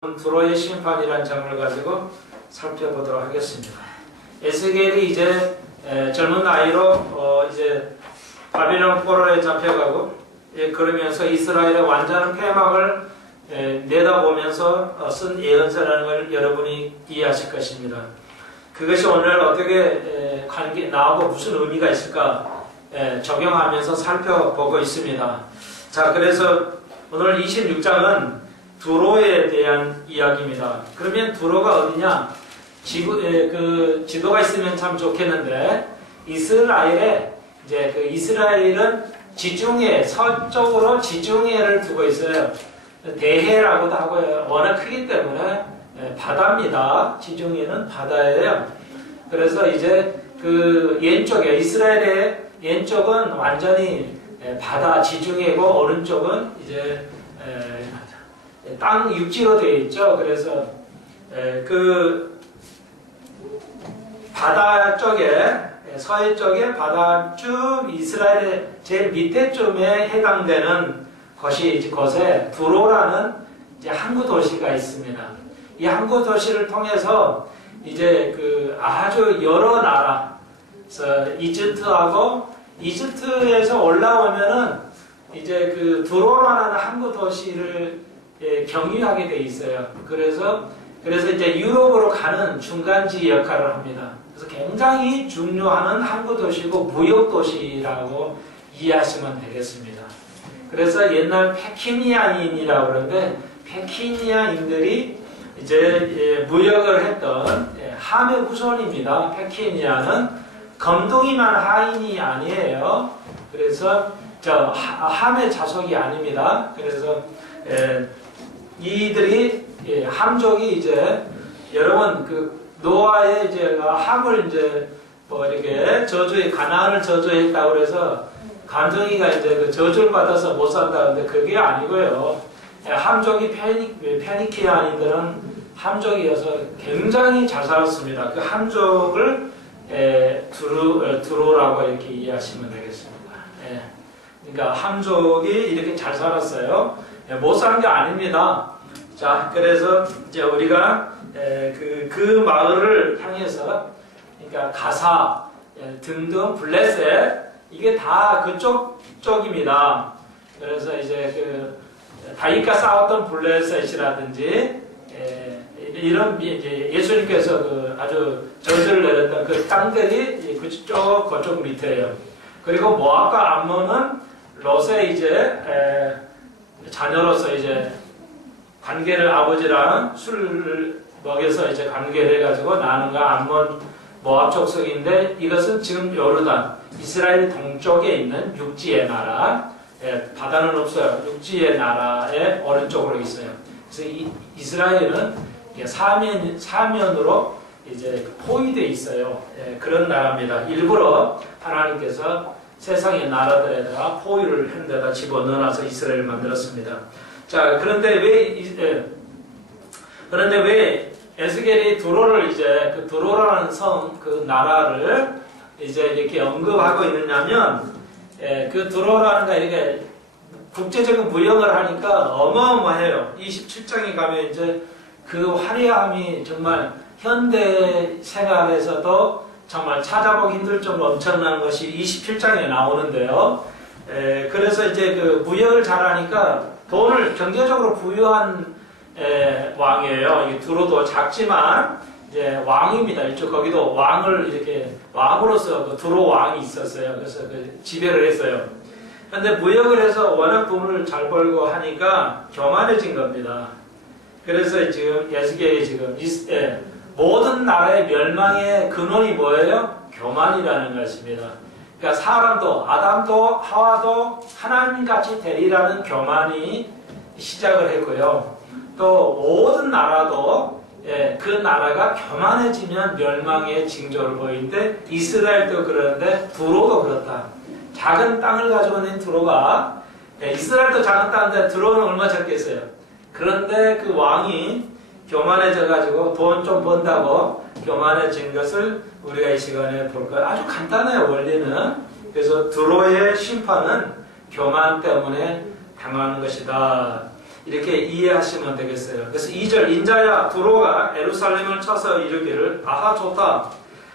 두로의 심판이라는 점을 가지고 살펴보도록 하겠습니다. 에스겔이 이제 젊은 나이로 이제 바빌론 포로에 잡혀가고 그러면서 이스라엘의 완전한 폐막을 내다보면서 쓴 예언서라는 걸 여러분이 이해하실 것입니다. 그것이 오늘 어떻게 나하고 무슨 의미가 있을까 적용하면서 살펴보고 있습니다. 자, 그래서 오늘 26장은 두로에 대한 이야기입니다. 그러면 두로가 어디냐? 지도가 있으면 참 좋겠는데 이스라엘은 지중해 서쪽으로 지중해를 두고 있어요. 대해라고도 하고요. 워낙 크기 때문에 바다입니다. 지중해는 바다예요. 그래서 이제 그 왼쪽에 이스라엘의 왼쪽은 완전히 바다 지중해고 오른쪽은 이제 땅 육지로 되어 있죠. 그래서 그 바다 쪽에 서해 쪽에 바다 쭉 이스라엘의 제일 밑에쯤에 해당되는 곳에 두로라는 이제 항구 도시가 있습니다. 이 항구 도시를 통해서 이제 그 아주 여러 나라, 이집트에서 올라오면은 이제 그 두로라는 항구 도시를 경유하게 돼 있어요. 그래서 이제 유럽으로 가는 중간지 역할을 합니다. 그래서 굉장히 중요한 항구 도시고 무역 도시라고 이해하시면 되겠습니다. 그래서 옛날 페키니아인이라고 그러는데 페키니아인들이 이제 무역을 했던 함의 후손입니다. 페키니아는 검둥이만 하인이 아니에요. 그래서 함의 자손이 아닙니다. 그래서 이들이 함족이 이제 여러분 그 노아의 이제 함을 이제 뭐 이렇게 가나안을 저주했다고 그래서 간정이가 이제 그 저주를 받아서 못 산다는데 그게 아니고요. 함족이 페니키아인들은 함족이어서 굉장히 잘 살았습니다. 그 함족을 두로라고 이렇게 이해하시면 되겠습니다. 그러니까 함족이 이렇게 잘 살았어요. 못 사는 게 아닙니다. 자, 그래서 이제 우리가 그 마을을 향해서, 그러니까 가사 등등 블레셋 이게 다 그쪽 쪽입니다. 그래서 이제 그 다윗과 싸웠던 블레셋이라든지 이런 이제 예수님께서 그 아주 저주를 내렸던 그 땅들이 그쪽 밑에요. 그리고 모압과 암몬은 롯의 이제 자녀로서 이제 관계를 아버지랑 술을 먹여서 이제 관계를 해가지고 나는가 암몬 모압 족속인데 이것은 지금 요르단 이스라엘 동쪽에 있는 육지의 나라, 바다는 없어요. 육지의 나라의 오른쪽으로 있어요. 그래서 이스라엘은 사면으로 이제 포위되어 있어요. 그런 나라입니다. 일부러 하나님께서 세상의 나라들에다가 포위를 한 데다 집어넣어서 이스라엘을 만들었습니다. 자, 그런데 왜 에스겔이 두로를 이제 그 두로라는 그 나라를 이제 이렇게 언급하고 있느냐면 그 두로라는 거 이렇게 국제적인 무역을 하니까 어마어마해요. 27장에 가면 이제 그 화려함이 정말 현대 생활에서도 정말 찾아보기 힘들 정도로 엄청난 것이 27장에 나오는데요. 그래서 이제 그 무역을 잘하니까 돈을 경제적으로 부유한 왕이에요. 두로도 작지만 이제 왕입니다. 일종 거기도 왕을 이렇게 왕으로서 그 두로 왕이 있었어요. 그래서 그 지배를 했어요. 그런데 무역을 해서 워낙 돈을 잘 벌고 하니까 교만해진 겁니다. 그래서 지금 에스겔이 지금 모든 나라의 멸망의 근원이 뭐예요? 교만이라는 것입니다. 그러니까 사람도 아담도 하와도 하나님같이 되리라는 교만이 시작을 했고요. 또 모든 나라도 그 나라가 교만해지면 멸망의 징조를 보이는데 이스라엘도 그러는데 두로도 그렇다. 작은 땅을 가지고 있는 두로가 이스라엘도 작은 땅인데 두로는 얼마 적겠어요. 그런데 그 왕이 교만해져 가지고 돈 좀 번다고 교만해진 것을 우리가 이 시간에 볼 거예요. 아주 간단해요, 원리는. 그래서 두로의 심판은 교만 때문에 당하는 것이다. 이렇게 이해하시면 되겠어요. 그래서 2절 인자야 두로가 예루살렘을 쳐서 이르기를 아하 좋다.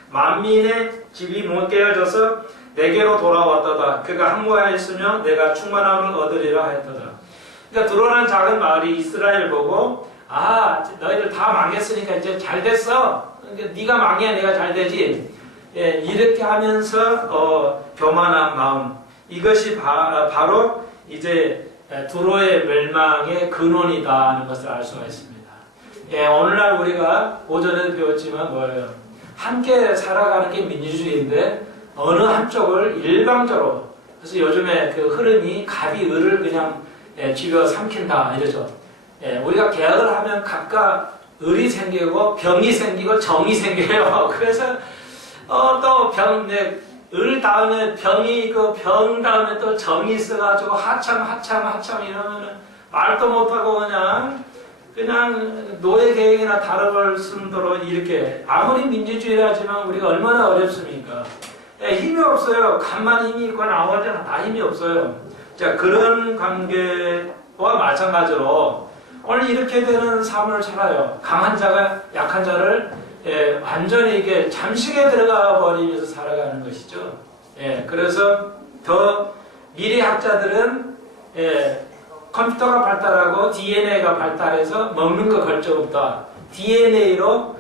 만민의 집이 못 깨어져서 내게로 돌아왔다다. 그가 항구하였으며 내가 충만함을 얻으리라 했다다. 그러니까 두로라는 작은 마을이 이스라엘 보고 아 너희들 다 망했으니까 이제 잘 됐어. 그러니까 네가 망해야 내가 잘 되지. 예, 이렇게 하면서 교만한 마음 이것이 바로 이제 두로의 멸망의 근원이다 하는 것을 알 수가 있습니다. 예, 오늘날 우리가 오전에도 배웠지만 뭐예요? 함께 살아가는 게 민주주의인데 어느 한쪽을 일방적으로 그래서 요즘에 그 흐름이 갑이 을을 그냥 쥐어 삼킨다 이러죠. 예, 우리가 계약을 하면 각각 을이 생기고 병이 생기고 정이 생겨요. 그래서 또 을 다음에 병이 있고 병 다음에 또 정이 있어가지고 하참 이러면은 말도 못하고 그냥 노예 계획이나 다름을 순도로 이렇게 아무리 민주주의라지만 우리가 얼마나 어렵습니까? 예, 힘이 없어요. 간만 힘이 있고 나머지는 다 힘이 없어요. 자 그런 관계와 마찬가지로 오늘 이렇게 되는 삶을 살아요. 강한 자가 약한 자를 완전히 이게 잠식에 들어가 버리면서 살아가는 것이죠. 그래서 더 미래학자들은 컴퓨터가 발달하고 DNA가 발달해서 먹는 거 걸정 없다. DNA로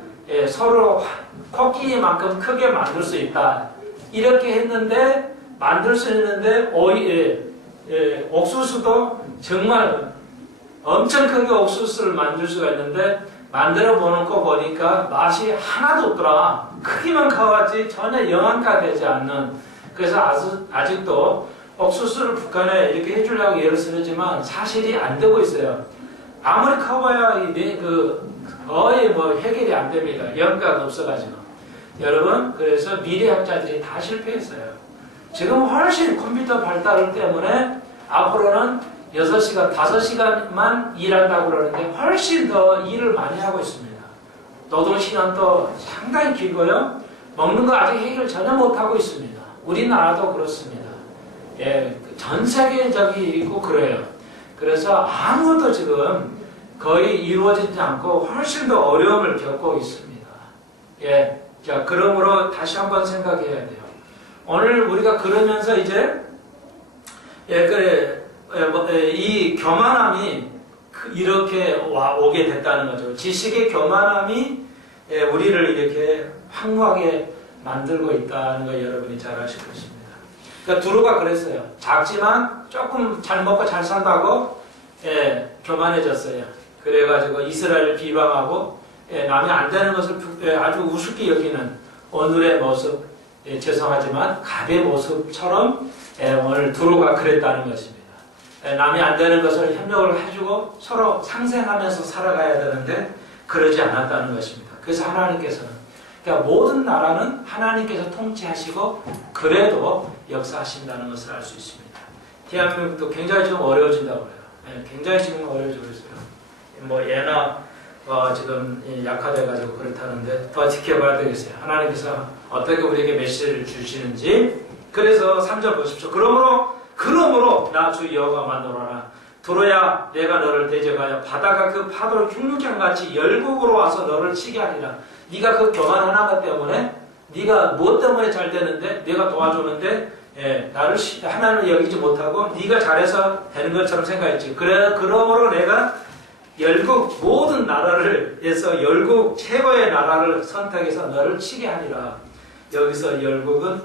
서로 코끼리만큼 크게 만들 수 있다. 이렇게 했는데 만들 수 있는데 옥수수도 정말 엄청 크게 옥수수를 만들 수가 있는데 만들어 보는 거 보니까 맛이 하나도 없더라. 크기만 커왔지 전혀 영양가 되지 않는. 그래서 아직도 옥수수를 북한에 이렇게 해주려고 예를 쓰지만 사실이 안 되고 있어요. 아무리 커봐야 거의 해결이 안 됩니다. 영양가가 없어가지고. 여러분 그래서 미래학자들이 다 실패했어요. 지금 훨씬 컴퓨터 발달 때문에 앞으로는 6시간, 5시간만 일한다고 그러는데 훨씬 더 일을 많이 하고 있습니다. 노동시간도 상당히 길고요. 먹는 거 아직 해결 전혀 못하고 있습니다. 우리나라도 그렇습니다. 예, 전 세계적이고 그래요. 그래서 아무것도 지금 거의 이루어지지 않고 훨씬 더 어려움을 겪고 있습니다. 예, 자, 그러므로 다시 한번 생각해야 돼요. 오늘 우리가 그러면서 이제 이 교만함이 이렇게 오게 됐다는 거죠. 지식의 교만함이 우리를 이렇게 황무하게 만들고 있다는 거 여러분이 잘 아실 것입니다. 그러니까 두로가 그랬어요. 작지만 조금 잘 먹고 잘 산다고 교만해졌어요. 그래가지고 이스라엘을 비방하고 남이 안 되는 것을 아주 우습게 여기는 오늘의 모습, 죄송하지만 갑의 모습처럼 오늘 두로가 그랬다는 것입니다. 남이 안 되는 것을 협력을 해주고 서로 상생하면서 살아가야 되는데 그러지 않았다는 것입니다. 그래서 하나님께서는 그러니까 모든 나라는 하나님께서 통치하시고 그래도 역사하신다는 것을 알 수 있습니다. 대한민국도 굉장히 좀 어려워진다고 그래요. 굉장히 지금 어려워지고 있어요. 예나 지금 약화돼가지고 그렇다는데 더 지켜봐야 되겠어요. 하나님께서 어떻게 우리에게 메시지를 주시는지. 그래서 3절 보십시오. 그러므로 나 주 여호와 만노라라. 두로야 내가 너를 대적하여 바다가 그 파도를 흉흉향같이 열국으로 와서 너를 치게 하리라. 네가 그 교만하는 것 때문에 네가 무엇 때문에 잘 되는데 내가 도와주는데 나를 하나님을 여기지 못하고 네가 잘해서 되는 것처럼 생각했지. 그러므로 내가 열국 모든 나라를 해서 열국 최고의 나라를 선택해서 너를 치게 하리라. 여기서 열국은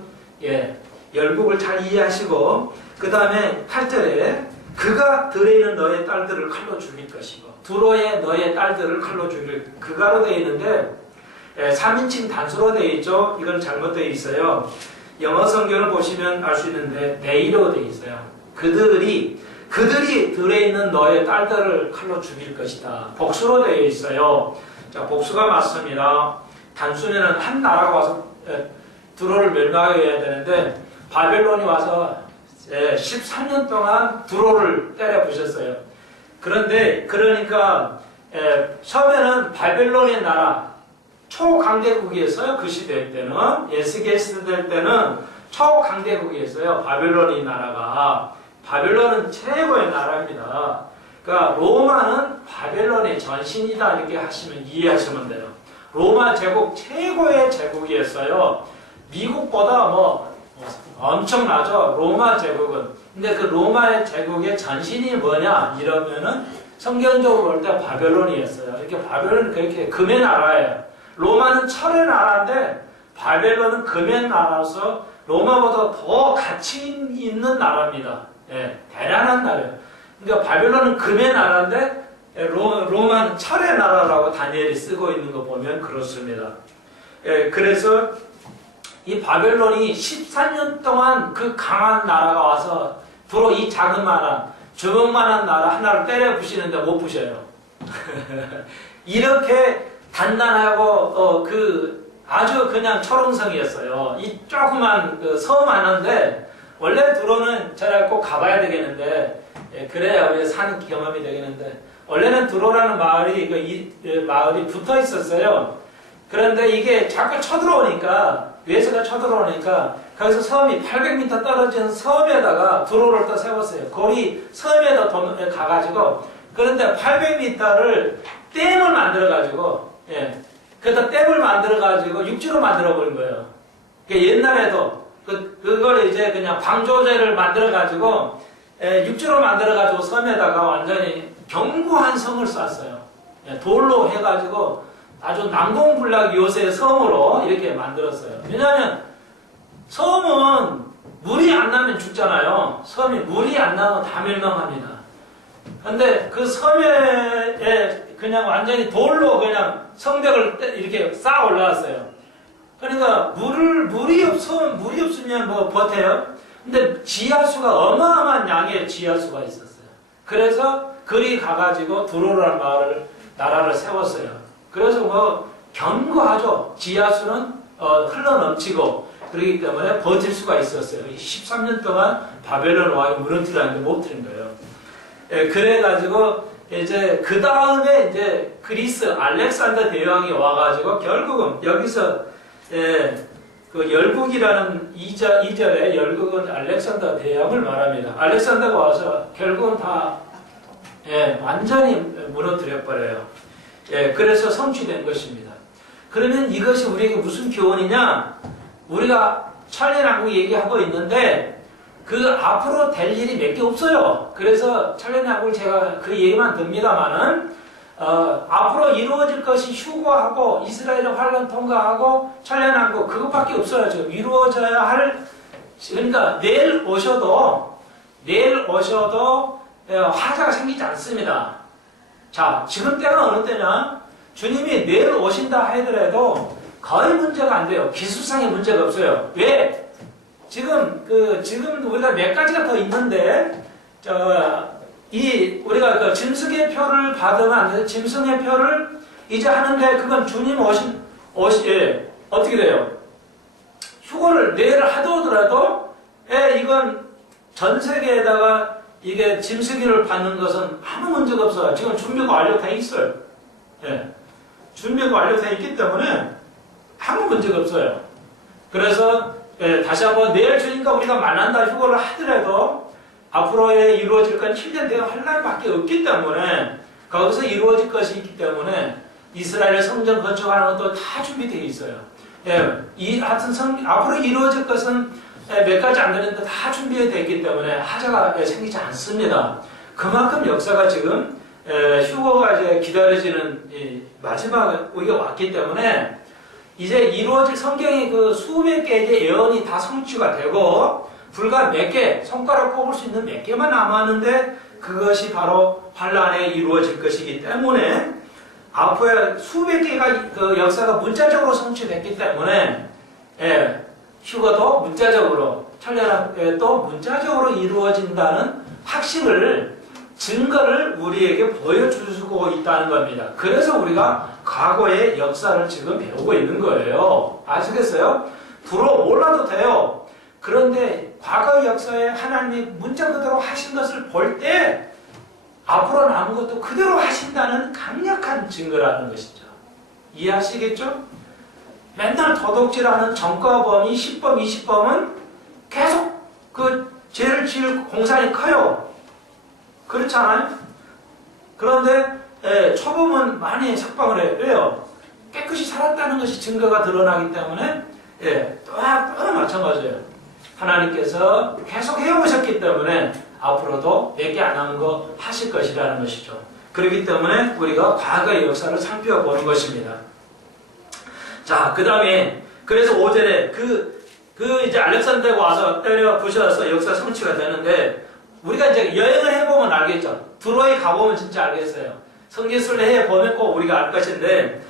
열국을 잘 이해하시고 그 다음에 8절에 그가 들에 있는 너의 딸들을 칼로 죽일 것이고 두로의 너의 딸들을 칼로 죽일 그가로 되어 있는데 3인칭 단수로 되어 있죠. 이건 잘못되어 있어요. 영어 성경을 보시면 알 수 있는데 네이로 되어 있어요. 그들이 들에 있는 너의 딸들을 칼로 죽일 것이다. 복수로 되어 있어요. 자, 복수가 맞습니다. 단순에는 한 나라가 와서 두로를 멸망하게 해야 되는데 바벨론이 와서 13년 동안 두로를 때려 부셨어요. 그러니까 처음에는 바벨론의 나라 초강대국이었어요. 그 시대 때는 에스겔 시대 때는 초강대국이었어요. 바벨론의 나라가 바벨론은 최고의 나라입니다. 그러니까 로마는 바벨론의 전신이다 이렇게 하시면 이해하시면 돼요. 로마 제국 최고의 제국이었어요. 미국보다 뭐 엄청나죠. 로마 제국은. 근데 그 로마의 제국의 전신이 뭐냐 이러면은 성경적으로 볼 때 바벨론이었어요. 이렇게 바벨론은 그렇게 금의 나라예요. 로마는 철의 나라인데 바벨론은 금의 나라로서 로마보다 더 가치 있는 나라입니다. 예, 대단한 나라예요. 그러니까 바벨론은 금의 나라인데 로마는 철의 나라라고 다니엘이 쓰고 있는 거 보면 그렇습니다. 예, 그래서 이 바벨론이 14년 동안 그 강한 나라가 와서 도로 이 자그마한 주먹만한 나라 하나를 때려 부시는데 못 부셔요. 이렇게 단단하고 아주 그냥 철옹성이었어요. 이 조그만 그 섬 하나인데 원래 드로는 제가 꼭 가봐야 되겠는데 예, 그래야 우리 사는 경험이 되겠는데 원래는 드로라는 마을이 마을이 붙어 있었어요. 그런데 이게 자꾸 쳐들어오니까 외세가 쳐들어오니까 거기서 섬이 800m 떨어진 섬에다가 드로를 또 세웠어요. 거기 섬에다 가가지고 그런데 800m를 댐을 만들어가지고 예, 그래서 댐을 만들어가지고 육지로 만들어버린 거예요. 그러니까 옛날에도 그걸 이제 그냥 방조제를 만들어가지고 육지로 만들어가지고 섬에다가 완전히 견고한 성을 쐈어요. 예, 돌로 해가지고 아주 난공불락 요새 섬으로 이렇게 만들었어요. 왜냐하면 섬은 물이 안 나면 죽잖아요. 섬이 물이 안 나면 다 멸망합니다. 근데 그 섬에 그냥 완전히 돌로 그냥 성벽을 이렇게 쌓아 올라왔어요. 그러니까 물이 없으면 뭐 버텨요? 근데 지하수가 어마어마한 양의 지하수가 있었어요. 그래서 그리 가가지고 두로라는 나라를 세웠어요. 그래서 뭐 견고하죠. 지하수는 흘러 넘치고 그러기 때문에 버틸 수가 있었어요. 13년 동안 바벨론 왕이 무너뜨리는데 못 틀린 거예요. 예, 그래가지고 이제 그 다음에 이제 그리스 알렉산더 대왕이 와가지고 결국은 여기서 그 열국이라는 2절에 열국은 알렉산더 대왕을 말합니다. 알렉산더가 와서 결국은 다 완전히 무너뜨려 버려요. 그래서 성취된 것입니다. 그러면 이것이 우리에게 무슨 교훈이냐? 우리가 천년왕국 얘기하고 있는데 그 앞으로 될 일이 몇 개 없어요. 그래서 천년왕국을 제가 그 얘기만 듭니다만은 앞으로 이루어질 것이 휴거하고 이스라엘의 환란 통과하고 천년왕국 그것밖에 없어요. 지금 이루어져야 할 그러니까 내일 오셔도 화자가 생기지 않습니다. 자, 지금 때가 어느 때냐? 주님이 내일 오신다 하더라도 거의 문제가 안 돼요. 기술상의 문제가 없어요. 왜? 지금 우리가 몇 가지가 더 있는데, 우리가 그 짐승의 표를 받으면 안 돼요. 짐승의 표를 이제 하는데, 그건 주님 어떻게 돼요? 휴거를 내일 하더라도, 이건 전 세계에다가 이게 짐승기를 받는 것은 아무 문제가 없어요. 지금 준비가 완료돼 있어요. 준비가 완료돼 있기 때문에 아무 문제가 없어요. 그래서 다시 한번 내일 주니까 우리가 만난다 휴거를 하더라도 앞으로에 이루어질 건 7년 대의 환란밖에 없기 때문에 거기서 이루어질 것이 있기 때문에 이스라엘 성전 건축하는 것도 다 준비되어 있어요. 하여튼 앞으로 이루어질 것은 몇 가지 안 되는데 다 준비되어 있기 때문에 하자가 생기지 않습니다. 그만큼 역사가 지금 휴거가 이제 기다려지는 마지막 위기가 왔기 때문에 이제 이루어질 성경의 그 수백 개의 예언이 다 성취가 되고 불과 몇 개, 손가락 꼽을 수 있는 몇 개만 남았는데 그것이 바로 환란에 이루어질 것이기 때문에 앞으로 수백 개가 그 역사가 문자적으로 성취됐기 때문에 휴거도 문자적으로 천년왕국도 문자적으로 이루어진다는 증거를 우리에게 보여주고 있다는 겁니다. 그래서 우리가 과거의 역사를 지금 배우고 있는 거예요. 아시겠어요? 몰라도 돼요. 그런데 과거의 역사에 하나님이 문자 그대로 하신 것을 볼 때 앞으로 남은 것도 그대로 하신다는 강력한 증거라는 것이죠. 이해하시겠죠? 맨날 도둑질하는 전과범이 10범, 20범은 계속 그 죄를 지을 공산이 커요. 그렇잖아요? 그런데 초범은 많이 석방을 해요. 왜요? 깨끗이 살았다는 것이 증거가 드러나기 때문에 또 마찬가지예요. 하나님께서 계속 해오셨기 때문에 앞으로도 몇 개 안 남은 거 하실 것이라는 것이죠. 그렇기 때문에 우리가 과거의 역사를 살펴보는 것입니다. 자, 그 다음에 그래서 5절에 이제 알렉산더가 와서 때려 부셔서 역사 성취가 되는데 우리가 이제 여행을 해보면 알겠죠. 드로에 가보면 진짜 알겠어요. 성지순례 해보면 꼭 우리가 알 것인데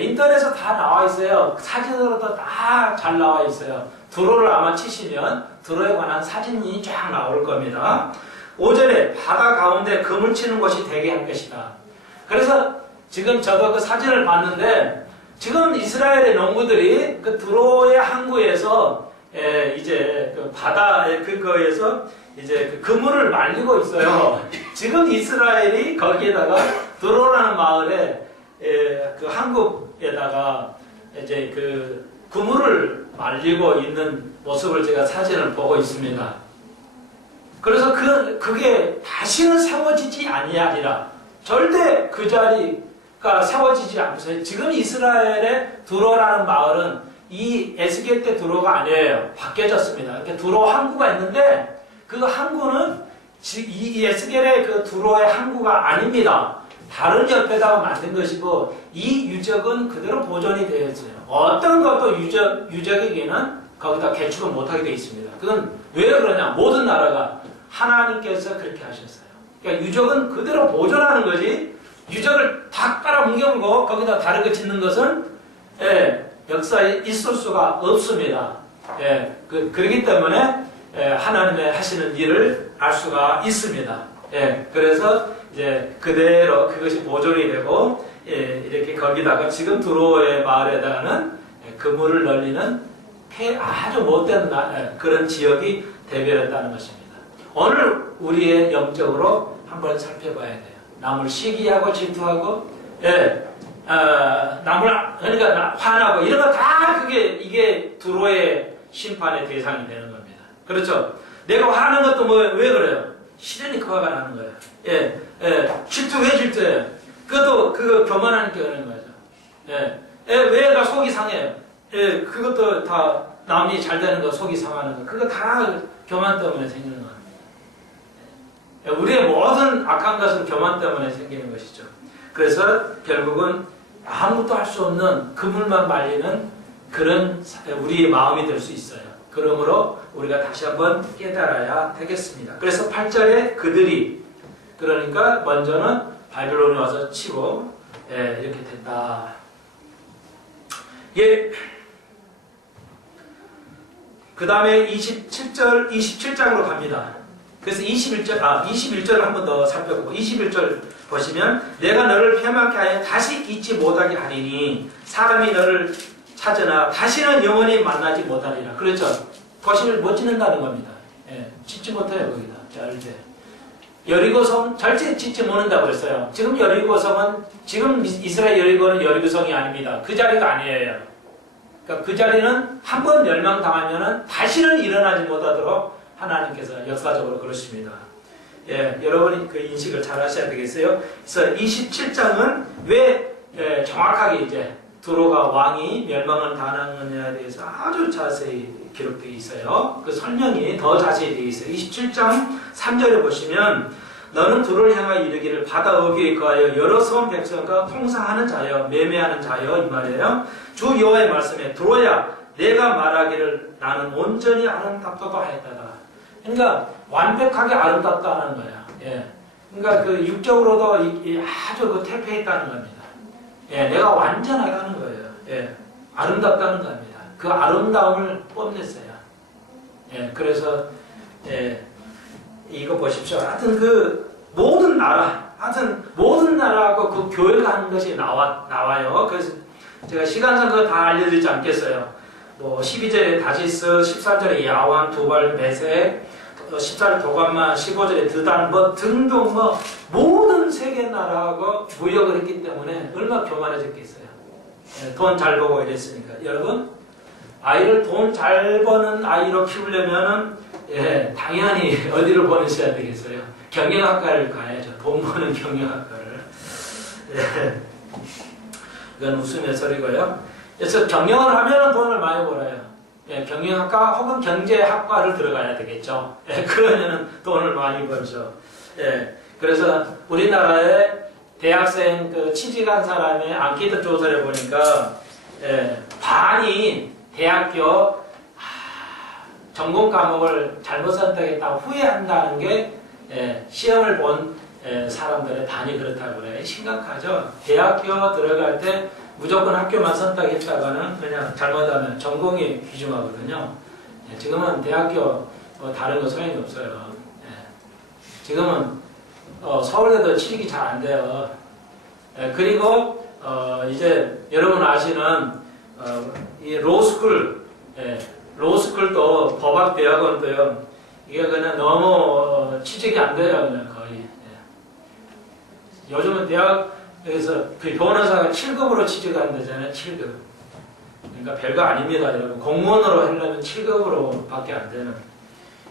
인터넷에 다 나와 있어요. 사진으로도 다 잘 나와 있어요. 드로를 아마 치시면 드로에 관한 사진이 쫙 나올 겁니다. 5절에 바다 가운데 금을 치는 곳이 되게 할 것이다. 그래서 지금 저도 그 사진을 봤는데 지금 이스라엘의 농부들이 그 드로의 항구에서 이제 그 바다의 그거에서 이제 그 그물을 말리고 있어요. 지금 이스라엘이 거기에다가 드로라는 마을에 그 항구에다가 이제 그 그물을 말리고 있는 모습을 제가 사진을 보고 있습니다. 그래서 그게 다시는 세워지지 아니하리라. 절대 그 자리가 세워지지 않고서 지금 이스라엘의 두로라는 마을은 이 에스겔 때 두로가 아니에요. 바뀌어졌습니다. 이렇게 두로 항구가 있는데 그 항구는 이 에스겔의 그 두로의 항구가 아닙니다. 다른 옆에다가 만든 것이고 이 유적은 그대로 보존이 되어 있어요. 어떤 것도 유적에게는 거기다 개축을 못하게 되어 있습니다. 그건 왜 그러냐? 모든 나라가 하나님께서 그렇게 하셨어요. 그러니까 유적은 그대로 보존하는 거지 유적을 다 따라 뭉겨물고 거기다 다르게 짓는 것은 역사에 있을 수가 없습니다. 그렇기 때문에 하나님의 하시는 일을 알 수가 있습니다. 그래서 이제 그대로 그것이 보존이 되고 이렇게 거기다가 지금 두로의 마을에다가는 그물을 널리는 아주 못된 그런 지역이 되버렸다는 것입니다. 오늘 우리의 영적으로 한번 살펴봐야 돼요. 남을 시기하고 질투하고 남을 그러니까 화나고 이런 거 다 이게 두로의 심판의 대상이 되는 겁니다. 그렇죠? 내가 화하는 것도 왜 그래요? 싫으니까 화가 나는 거예요. 질투 왜 질투해요? 그거 교만하니까 그러는 거죠. 왜 나 속이 상해요? 그것도 다 남이 잘 되는 거 속이 상하는 거 그거 다 교만 때문에 생기는 거예요. 우리의 모든 악한 것은 교만 때문에 생기는 것이죠. 그래서 결국은 아무것도 할 수 없는 그물만 말리는 그런 우리의 마음이 될 수 있어요. 그러므로 우리가 다시 한번 깨달아야 되겠습니다. 그래서 8절에 그들이 그러니까 먼저는 바빌론이 와서 치고 이렇게 된다. 그 다음에 27장으로 갑니다. 그래서 21절을 한 번 더 살펴보고 21절 보시면 내가 너를 패망케 하여 다시 잊지 못하게 하리니 사람이 너를 찾으나 다시는 영원히 만나지 못하리라. 그렇죠? 거실을 못 짓는다는 겁니다. 짓지 못해요 거기다. 절대. 여리고성 절대 짓지 못한다고 그랬어요. 지금 여리고성은 지금 이스라엘 여리고는 여리고성이 아닙니다. 그 자리가 아니에요. 그러니까 그 자리는 한 번 멸망당하면은 다시는 일어나지 못하도록 하나님께서 역사적으로 그러십니다. 여러분이 그 인식을 잘 하셔야 되겠어요. 그래서 27장은 왜 정확하게 이제 두로가 왕이 멸망을 당하느냐에 대해서 아주 자세히 기록되어 있어요. 그 설명이 더 자세히 되어 있어요. 27장 3절에 보시면 너는 두로를 향하여 이르기를 바다 어귀에 거하여 여러 성 백성과 통상하는 자여 매매하는 자여 이 말이에요. 주 여호와의 말씀에 두로야 내가 말하기를 나는 온전히 아름답다고 하였다가 그러니까 완벽하게 아름답다는 거야. 그러니까 그 육적으로도 아주 그 퇴폐했다는 겁니다. 내가 완전하다는 거예요. 아름답다는 겁니다. 그 아름다움을 뽐냈어요. 그래서 이거 보십시오. 하여튼 그 모든 나라하고 그 교회가 하는 것이 나와요. 그래서 제가 시간상 그거 다 알려드리지 않겠어요. 뭐 12절에 다시스, 14절에 야완, 두발, 메세, 14절 도감마, 15절에 드단 뭐 등등 뭐 모든 세계 나라하고 무역을 했기 때문에 얼마나 교만해졌겠어요. 돈 잘 벌고 이랬으니까. 여러분 아이를 돈 잘 버는 아이로 키우려면은 당연히 어디를 보내셔야 되겠어요? 경영학과를 가야죠. 돈 버는 경영학과를. 예. 이건 웃음의소리고요. 그래서 경영을 하면 돈을 많이 벌어요. 예, 경영학과 혹은 경제학과를 들어가야 되겠죠. 예, 그러면 돈을 많이 벌죠. 예, 그래서 우리나라에 대학생 취직한 사람의 안케이트 조사를 해보니까 반이 대학교 전공 과목을 잘못 선택했다고 후회한다는 게 시험을 본 사람들의 반이 그렇다고 그래요. 심각하죠. 대학교 들어갈 때 무조건 학교만 선택했다가는 그냥 잘못하면 전공이 귀중하거든요. 지금은 대학교 다른 거 소용이 없어요. 지금은 서울대도 취직이 잘 안 돼요. 그리고 이제 여러분 아시는 이 로스쿨, 로스쿨도 법학대학원도요. 이게 그냥 너무 취직이 안 돼요, 그냥 거의. 요즘은 대학에서 그 변호사가 7급으로 취직이 안 되잖아요, 7급. 그러니까 별거 아닙니다, 여러분. 공무원으로 하려면 7급으로 밖에 안 되는.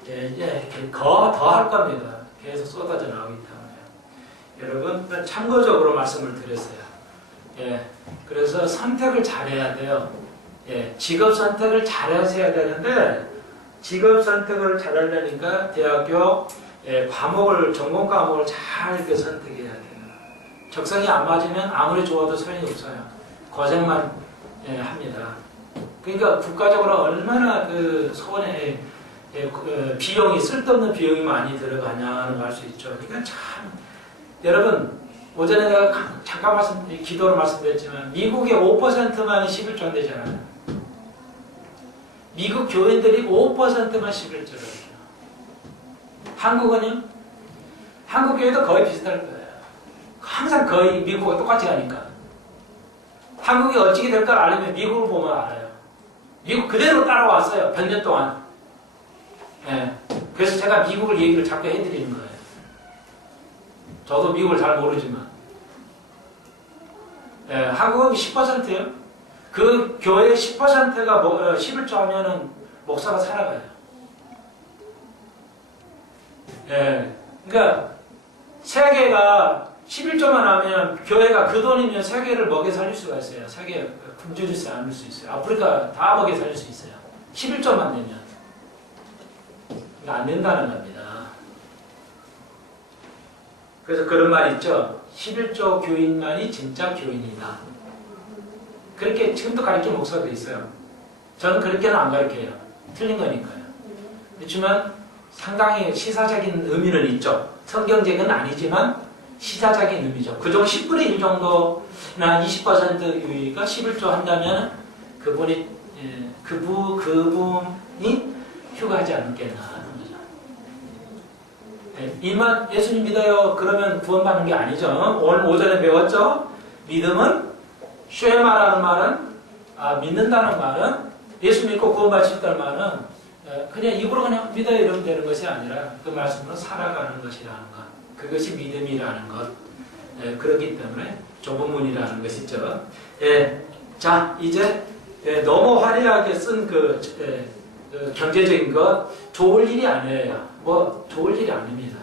이제 더 할 겁니다. 계속 쏟아져 나오기 때문에. 여러분, 참고적으로 말씀을 드렸어요. 그래서 선택을 잘해야 돼요. 직업 선택을 잘하셔야 되는데, 직업 선택을 잘하려니까 대학교 과목을, 전공 과목을 잘 이렇게 선택해야 돼요. 적성이 안 맞으면 아무리 좋아도 소용이 없어요. 고생만 합니다. 그러니까 국가적으로 얼마나 그 소원에 비용이, 쓸데없는 비용이 많이 들어가냐는 걸 알 수 있죠. 그러니까 참, 여러분, 오전에 내가 잠깐 기도로 말씀드렸지만, 미국의 5%만이 11조 되잖아요. 미국 교인들이 5%만 11조를 해요. 한국은요? 한국 교회도 거의 비슷할 거예요. 항상 거의 미국과 똑같이 가니까. 한국이 어찌게 될까 알려면 미국을 보면 알아요. 미국 그대로 따라왔어요. 100년 동안. 그래서 제가 미국을 얘기를 자꾸 해드리는 거예요. 저도 미국을 잘 모르지만. 한국은 10%예요. 그 교회 10%가 11조 하면은 목사가 살아가요. 그러니까 세계가 11조만 하면 교회가 그 돈이면 세계를 먹여 살릴 수가 있어요. 세계 굶주리지 않을 수 있어요. 아프리카 다 먹여 살릴 수 있어요. 11조만 내면. 안 된다는 겁니다. 그래서 그런 말 있죠. 11조 교인만이 진짜 교인이다. 그렇게 지금도 가르치는 목사도 있어요. 저는 그렇게는 안 가르쳐요. 틀린 거니까요. 그렇지만 상당히 시사적인 의미는 있죠. 성경적은 아니지만 시사적인 의미죠. 그중 10분의 1 정도나 20% 유의가 11조 한다면 그분이 휴가하지 않겠나 하는 거죠. 이만 예수님 믿어요. 그러면 구원받는 게 아니죠. 오늘 오전에 배웠죠. 믿음은 쉐마라는 말은 믿는다는 말은 예수 믿고 구원받을 수 있다는 말은 그냥 입으로 그냥 믿어요 이러면 되는 것이 아니라 그 말씀으로 살아가는 것이라는 것. 그것이 믿음이라는 것. 그렇기 때문에 좁은 문이라는 것이죠. 자, 이제 너무 화려하게 쓴 경제적인 것 좋을 일이 아니에요. 뭐 좋을 일이 아닙니다.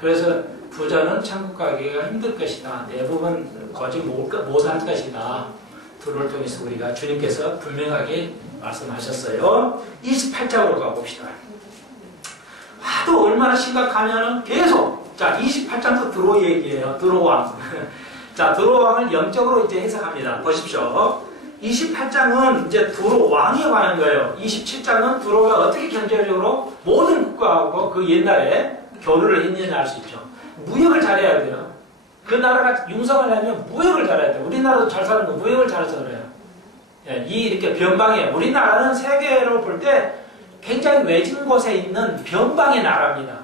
그래서 부자는 천국 가기가 힘들 것이다. 대부분 거짓 못할 것이다. 둘을 통해서 우리가 주님께서 분명하게 말씀하셨어요. 28장으로 가봅시다. 하도 얼마나 심각하냐면 계속 자 28장도 드로 얘기해요. 드로왕. 자 드로왕을 영적으로 이제 해석합니다. 보십시오. 28장은 이제 드로왕에 관한 거예요. 27장은 드로가 어떻게 경제적으로 모든 국가하고 그 옛날에 교류를 했느냐 알 수 있죠. 무역을 잘해야 돼요. 그 나라가 융성을 하려면 무역을 잘해야 돼요. 우리나라도 잘 사는 거 무역을 잘해서 그래요. 이렇게 변방에 우리나라는 세계로 볼 때 굉장히 외진 곳에 있는 변방의 나라입니다.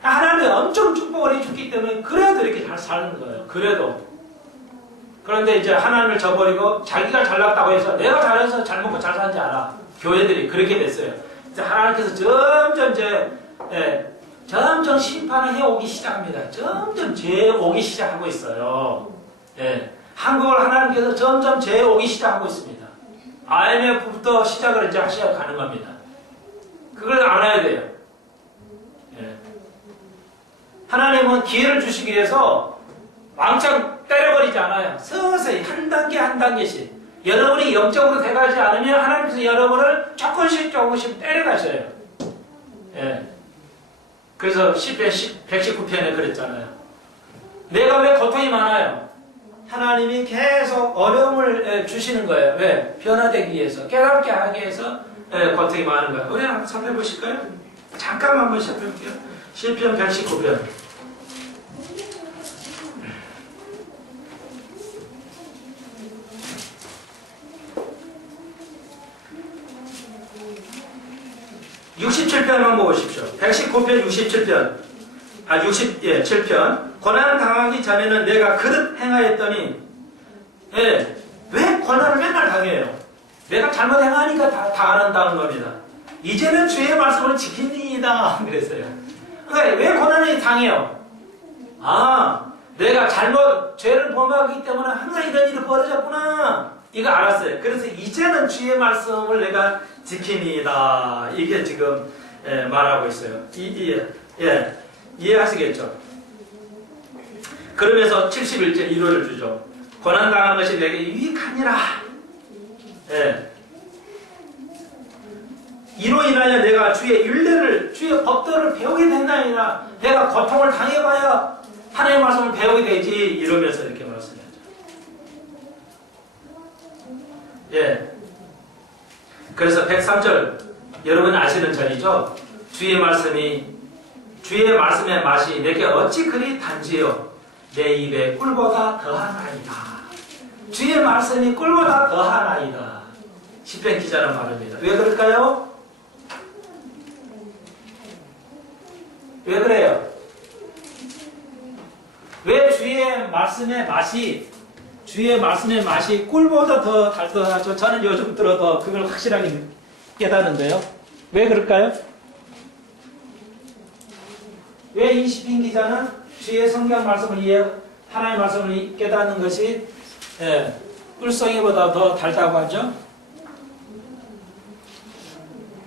하나님이 엄청 축복을 해줬기 때문에 그래도 이렇게 잘 사는 거예요. 그래도. 그런데 이제 하나님을 저버리고 자기가 잘났다고 해서 내가 잘해서 잘 먹고 잘 사는지 알아. 교회들이 그렇게 됐어요. 이제 하나님께서 점점 심판을 해오기 시작합니다. 점점 재오기 시작하고 있어요. 한국을 하나님께서 점점 재오기 시작하고 있습니다. IMF부터 시작을 이제 하셔야 가는 겁니다. 그걸 알아야 돼요. 하나님은 기회를 주시기 위해서 왕창 때려버리지 않아요. 서서히 한 단계 한 단계씩. 여러분이 영적으로 돼가지 않으면 하나님께서 여러분을 조금씩 조금씩 때려가셔요. 예. 그래서 119편에 그랬잖아요. 내가 왜 고통이 많아요? 하나님이 계속 어려움을 주시는 거예요. 왜? 변화되기 위해서, 깨닫게 하기 위해서 고통이 많은 거예요. 우리 한번 살펴보실까요? 잠깐만 한번 살펴볼게요. 시편 119편. (67편) 한번 보십시오. 119편 67편. 67편. 고난 당하기 전에는 내가 그릇 행하였더니, 예, 왜 고난을 맨날 당해요? 내가 잘못 행하니까 다 안 한다는 겁니다. 이제는 주의 말씀을 지킵니다. 그랬어요. 그러니까 왜 고난을 당해요? 내가 죄를 범하기 때문에 항상 이런 일이 벌어졌구나. 이거 알았어요. 그래서 이제는 주의 말씀을 내가 지킵니다. 이게 지금 말하고 있어요. 이해하시겠죠? 그러면서 71절 1호를 주죠. 고난당한 것이 내게 유익하니라. 이로 인하여 내가 주의 율례를, 주의 법도를 배우게 된다니라. 내가 고통을 당해봐야 하나님의 말씀을 배우게 되지. 이러면서 이렇게 말씀하죠. 그래서 103절 여러분 아시는 절이죠. 주의 말씀의 맛이 내게 어찌 그리 단지요. 내 입에 꿀보다 더하나이다. 주의 말씀이 꿀보다 더하나이다. 시편 기자는 말합니다. 왜 그럴까요? 왜 그래요? 왜 주의 말씀의 맛이 꿀보다 더 달더하죠? 저는 요즘 들어 더 그걸 확실하게 깨닫는데요. 왜 그럴까요? 왜 이 시편 기자는 주의 성경 말씀을 하나님의 말씀을 깨닫는 것이 꿀송이보다 더 달다고 하죠?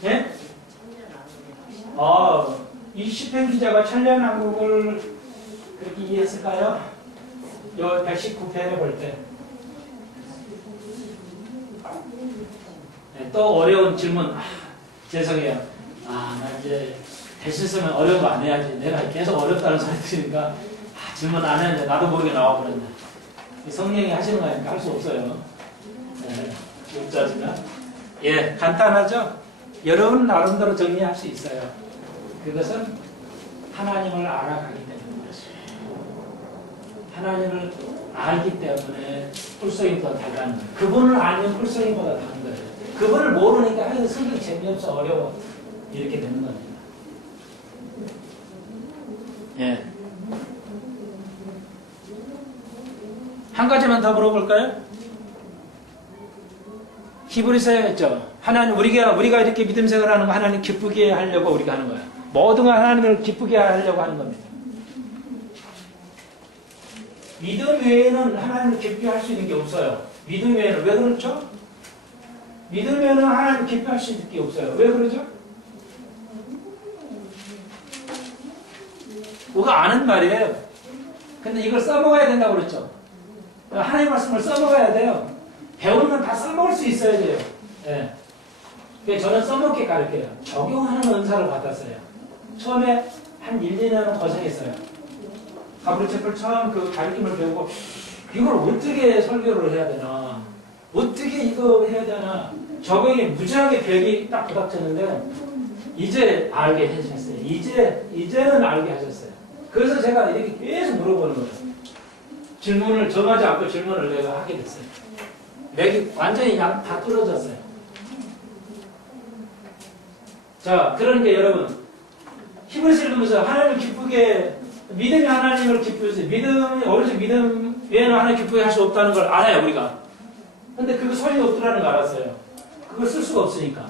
예? 이 시편 기자가 천년왕국을 그렇게 이해했을까요? 요 119편에 볼 때. 또 어려운 질문. 죄송해요. 나 이제 될 수 있으면 어려운 거 안 해야지. 내가 계속 어렵다는 소리 들으니까 질문 안 했는데 나도 모르게 나와버렸네. 성령이 하시는 거니까 할 수 없어요. 못 간단하죠? 여러분 나름대로 정리할 수 있어요. 그것은 하나님을 알아가기 때문인 것이에요. 하나님을 알기 때문에 꿀송이보다 달다는 거예요. 그분을 알면 꿀송이보다 다른 거예요. 그분을 모르니까 성경 재미없어 어려워 이렇게 되는 겁니다. 한 가지만 더 물어볼까요? 히브리서에 있죠. 하나님 우리가 이렇게 믿음 생활하는 거 하나님 기쁘게 하려고 우리가 하는 거예요. 모든 걸 하나님을 기쁘게 하려고 하는 겁니다. 믿음 외에는 하나님을 기쁘게 할 수 있는 게 없어요. 믿음 외에는. 왜 그렇죠? 믿음 외에는 하나님을 기쁘게 할 수 있는 게 없어요. 왜 그러죠? 뭐가 아는 말이에요. 근데 이걸 써먹어야 된다고 그랬죠. 하나님의 말씀을 써먹어야 돼요. 배우는 건 다 써먹을 수 있어야 돼요. 그래서 저는 써먹게 가르쳐요. 적용하는 은사를 받았어요. 처음에 한 1, 2년은 고생했어요. 가브리체플 처음 그 가르침을 배우고 이걸 어떻게 설교를 해야 되나, 어떻게 이거 해야 되나, 적용이 무지하게 벽이 딱 부닥쳤는데 이제 알게 해주셨어요. 이제는 알게 하셨어요. 그래서 제가 이렇게 계속 물어보는 거예요. 질문을 정하지 않고 질문을 내가 하게 됐어요. 맥이 완전히 다 뚫어졌어요. 자, 그러니까 여러분 히브리서 읽으면서 하나님을 기쁘게, 믿음이 하나님을 기쁘게, 믿음 외에는 하나님 기쁘게 할 수 없다는 걸 알아요, 우리가. 근데 그거 소용이 없더라는 걸 알았어요. 그걸 쓸 수가 없으니까.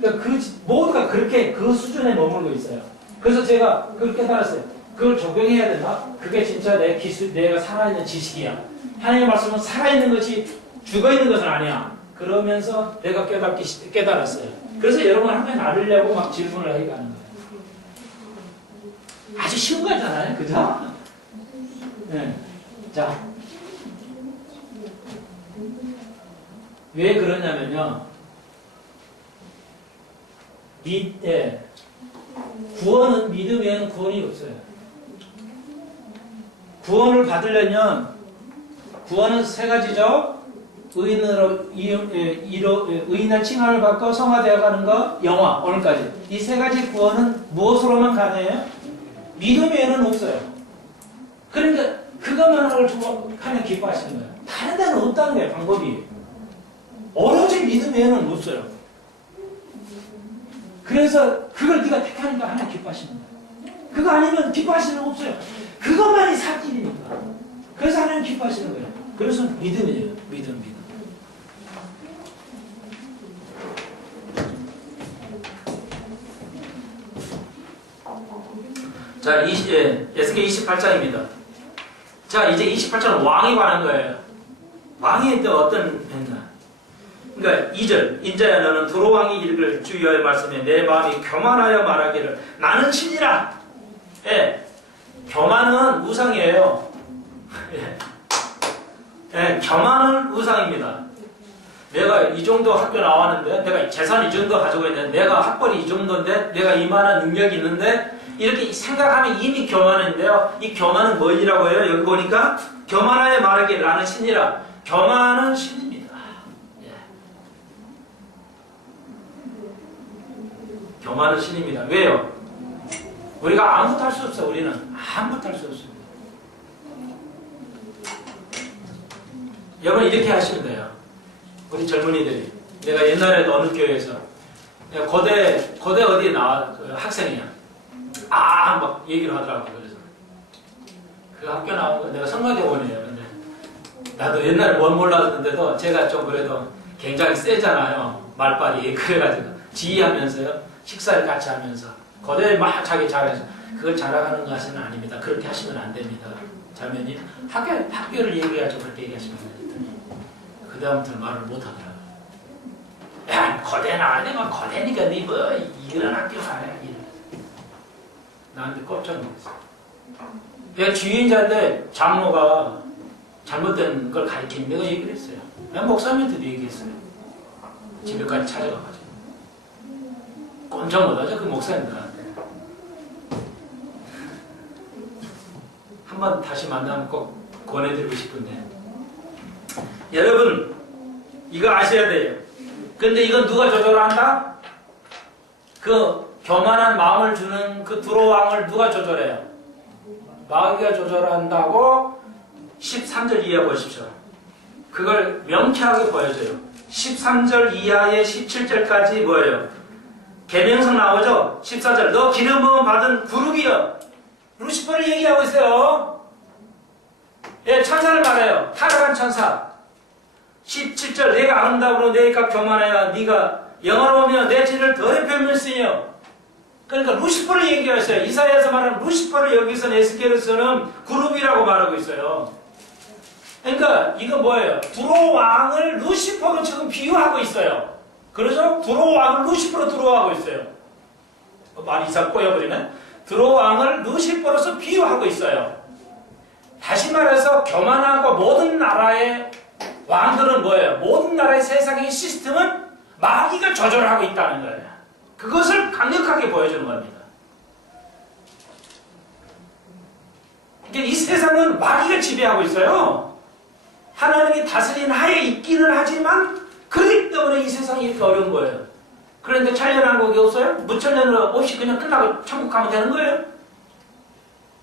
그러니까 모두가 그렇게 그 수준에 머물고 있어요. 그래서 제가 그걸 깨달았어요. 그걸 적용해야 되나? 그게 진짜 내가 살아있는 지식이야. 하나님의 말씀은 살아있는 것이 죽어있는 것은 아니야. 그러면서 내가 깨달았어요. 그래서 여러분 한 번 알으려고 막 질문을 해가는 거예요. 아주 쉬운 거잖아요. 그죠? 자, 왜 그러냐면요. 구원은 믿음 외에는 구원이 없어요. 구원을 받으려면 구원은 세 가지죠. 의인을 칭함을 받고 성화되어 가는 것, 영화, 오늘까지. 이 세 가지 구원은 무엇으로만 가능해요? 믿음 외에는 없어요. 그러니까 그것만을 하면 기뻐하시는 거예요. 다른 데는 없다는 거예요, 방법이. 오로지 믿음 외에는 없어요. 그래서 그걸 네가 택하니까 하나님 기뻐하시는 거예요. 그거 아니면 기뻐하시는 거 없어요. 그것만이 삽질이니까. 그래서 하나님 기뻐하시는 거예요. 그래서 믿음이에요. 믿음. 자, 에스겔 28장입니다. 자, 이제 28장은 왕이 관한 거예요. 왕이 또 어떤 했나? 그러니까 2절, 인자야 너는 두로왕이 읽을 주 여호와의 말씀에 내 마음이 교만하여 말하기를 나는 신이라. 예, 교만은 우상이에요. 예, 교만은 우상입니다. 내가 이 정도 학교 나왔는데, 내가 재산 이 정도 가지고 있는데, 내가 학벌이 이 정도인데, 내가 이만한 능력이 있는데, 이렇게 생각하면 이미 교만인데요. 이 교만은 뭐이라고 해요? 여기 보니까 교만하여 말하기를 나는 신이라. 교만은 신입니다. 예. 교만은 신입니다. 왜요? 우리가 아무것도 할 수 없어요. 우리는 아무것도 할 수 없습니다. 여러분 이렇게 하시면 돼요. 우리 젊은이들이. 내가 옛날에도 어느 교회에서 내가 고대 어디에 나와 학생이야. 막 얘기를 하더라고. 그래서 그 학교 나온 거 내가 성가대원이에요. 근데 나도 옛날에 뭘 몰랐는데도 제가 좀 그래도 굉장히 세잖아요. 말빨이. 그래가지고 지휘하면서요. 식사를 같이 하면서 고대에 막 자기 잘해서 그걸 자랑하는 것은 아닙니다. 그렇게 하시면 안 됩니다. 자매님 학교를 얘기하죠. 그렇게 얘기하시면 안 됩니다. 그 다음부터 말을 못 하더라고요. 야 고대 나왔네. 고대니까 니 뭐 이런 학교 가야 나한테 깜짝 놀랐어요. 내가 주인자인데 장로가 잘못된 걸 가르치는 내가 얘기를 했어요. 내가 목사님한테도 얘기했어요. 집에까지 찾아가가지고. 깜짝 놀라죠, 그 목사님들한테. 한번 다시 만나면 꼭 권해드리고 싶은데. 여러분, 이거 아셔야 돼요. 근데 이건 누가 조절한다? 그 교만한 마음을 주는 그 두로왕을 누가 조절해요? 마귀가 조절한다고 13절 이하 보십시오. 그걸 명쾌하게 보여줘요. 13절 이하의 17절까지 뭐예요? 계명성 나오죠? 14절 너 기름 부음 받은 그룹이여. 루시퍼를 얘기하고 있어요. 예, 천사를 말해요. 타락한 천사. 17절 내가 아름다우로 내 값 교만하여 네가 영화로우며 내 죄를 더해 펴면쓰여. 그러니까 루시퍼를 얘기했어요. 이사야에서 말하는 루시퍼를 여기서는 에스겔에서는 그룹이라고 말하고 있어요. 그러니까 이건 뭐예요? 두로왕을 루시퍼로 지금 비유하고 있어요. 그러죠? 두로왕을 루시퍼로 두로하고 있어요. 말이 이상 꼬여버리네. 두로왕을 루시퍼로서 비유하고 있어요. 다시 말해서 교만하고 모든 나라의 왕들은 뭐예요? 모든 나라의 세상의 시스템은 마귀가 조절하고 있다는 거예요. 그것을 강력하게 보여주는 겁니다. 그러니까 이 세상은 마귀가 지배하고 있어요. 하나님이 다스리는 하에 있기는 하지만 그렇기 때문에 이 세상이 이렇게 어려운 거예요. 그런데 천년왕국이 없어요? 무천년으로 없이 그냥 끝나고 천국 가면 되는 거예요?